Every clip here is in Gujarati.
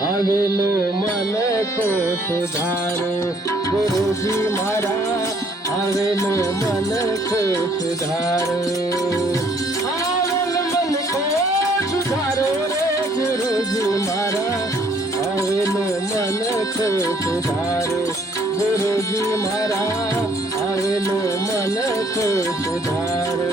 આવેલો મન કો સુધારો. ગુરુજી મારા, આવેલો મન કો સુધારો. આવેલ મન કો સુધારો રે ગુરુજી મારા, આવેલો મન કો સુધારો. ગુરુજી મારા, આવેલો મન કો સુધારો.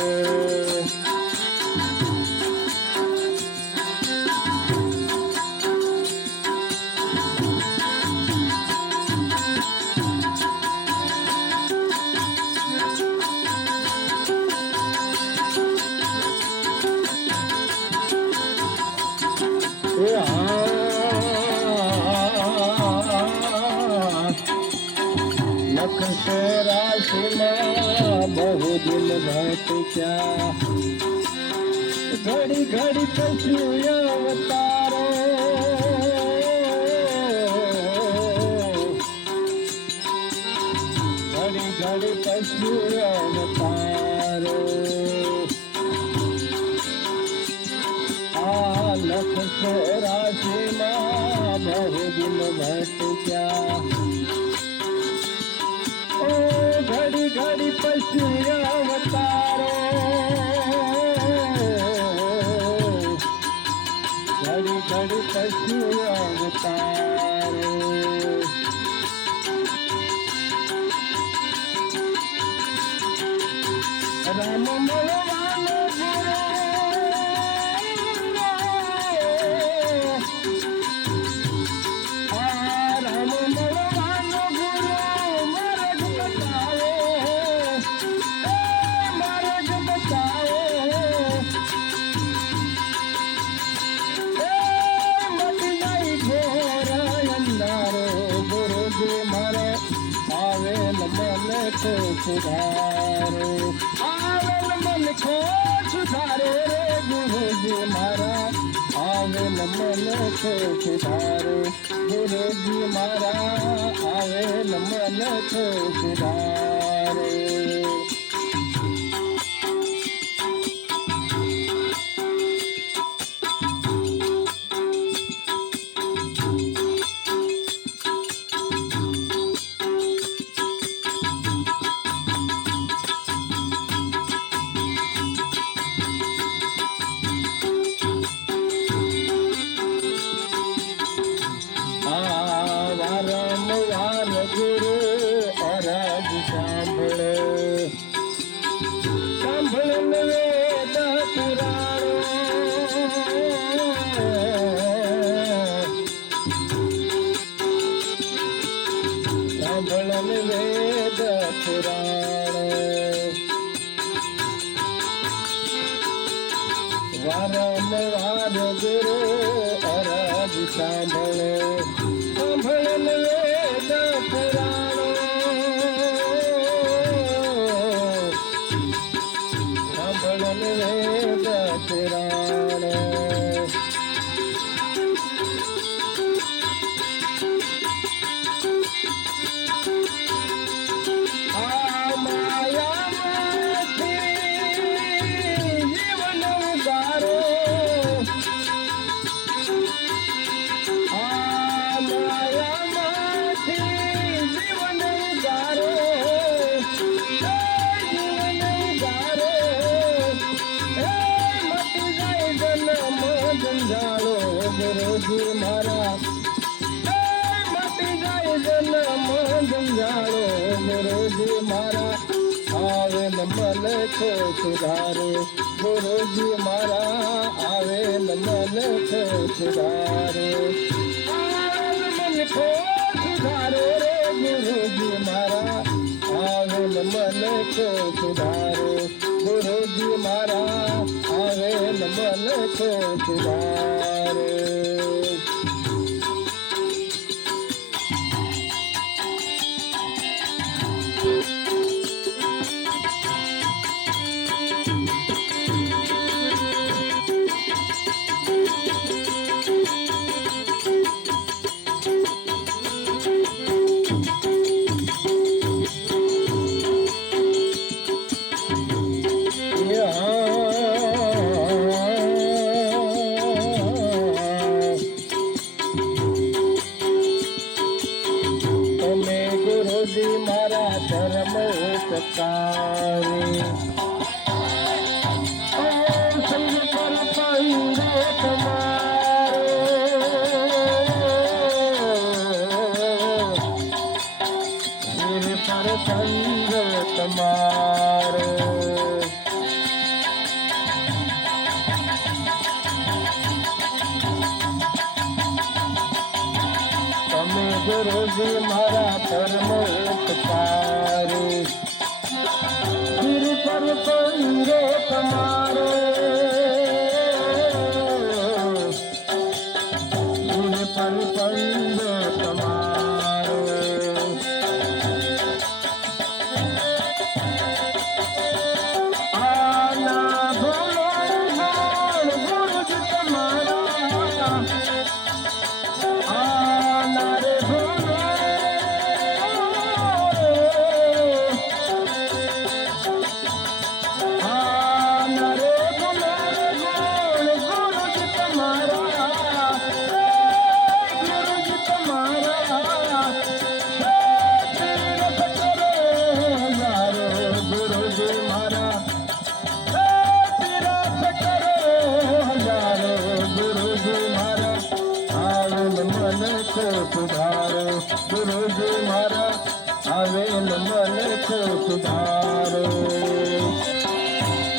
બહુ દિલ ભટક્યા ઘડી ઘડી પશું અવતારો ઘડી ઘડી પશું અવતારો આ લખતો રાશિમાં પશુ અવતારો ઘડી ઘડી પશુ અવતારો રામ મળવાનો સુધારો આવેલ મન છો સુધારો રે ગુરુજી મારા આવેલ મન છો સુધારો ગુરુજી મારા આવેલ મન છો સુધારો વારંવાર ગુરુ અરજ સાંભળે. સાંભળન મારા આવે મન કો સુધારે. ગુરુજી મારા આવે મન કો સુધારે મન સુધારે રે ગુરુજી મારા આવે મન કો સુધારે. ગુરુજી મારા આવે મન કો સુધારે. ગુરુજી મારા પરમ ઉપકાર. ગિર પર તમારો સુધારો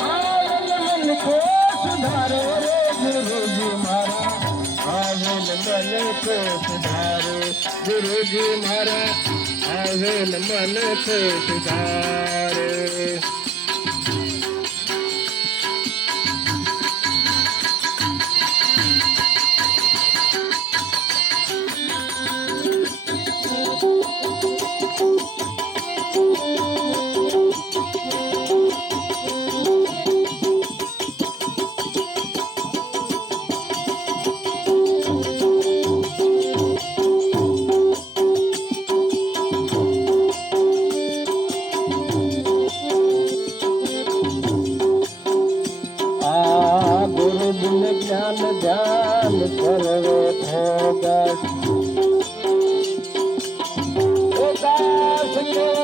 આવેલ મન કો સુધારો રે ગુરુજી મારા આવેલ મન કો સુધારો ગુરુજી મારા આવેલ મન કો સુધારો Thank you.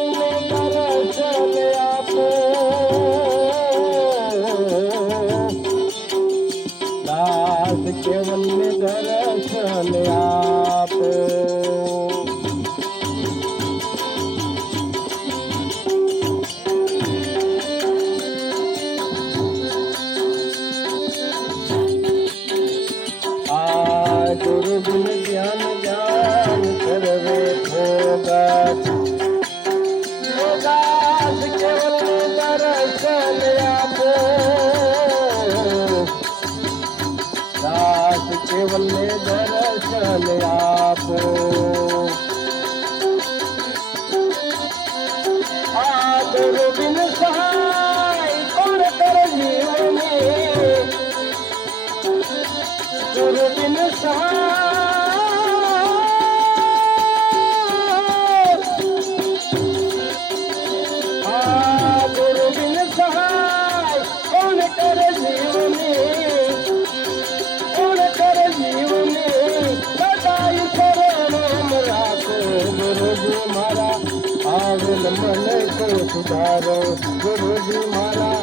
ગુરુ બિન સહાય ગુરુ બિન સહાય કોણ કરે જીવની કોણ કરે જીવની કદાય કરે નામ રાખો ગુરુજી મારા આવેલ મને કો સુધારો ગુરુજી મારા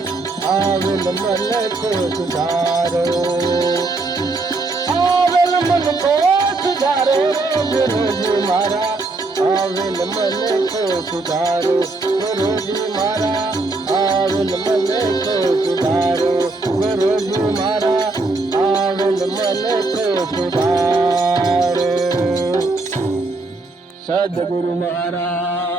આવેલ મને કો સુધારો મારા, આવેલ મન તો સુધારો. ગુરુજી મારા, આવેલ મન તો સુધારો. ગુરુજી મારા, આવેલ મન તો સુધારો. સદગુરુ મહારાજ.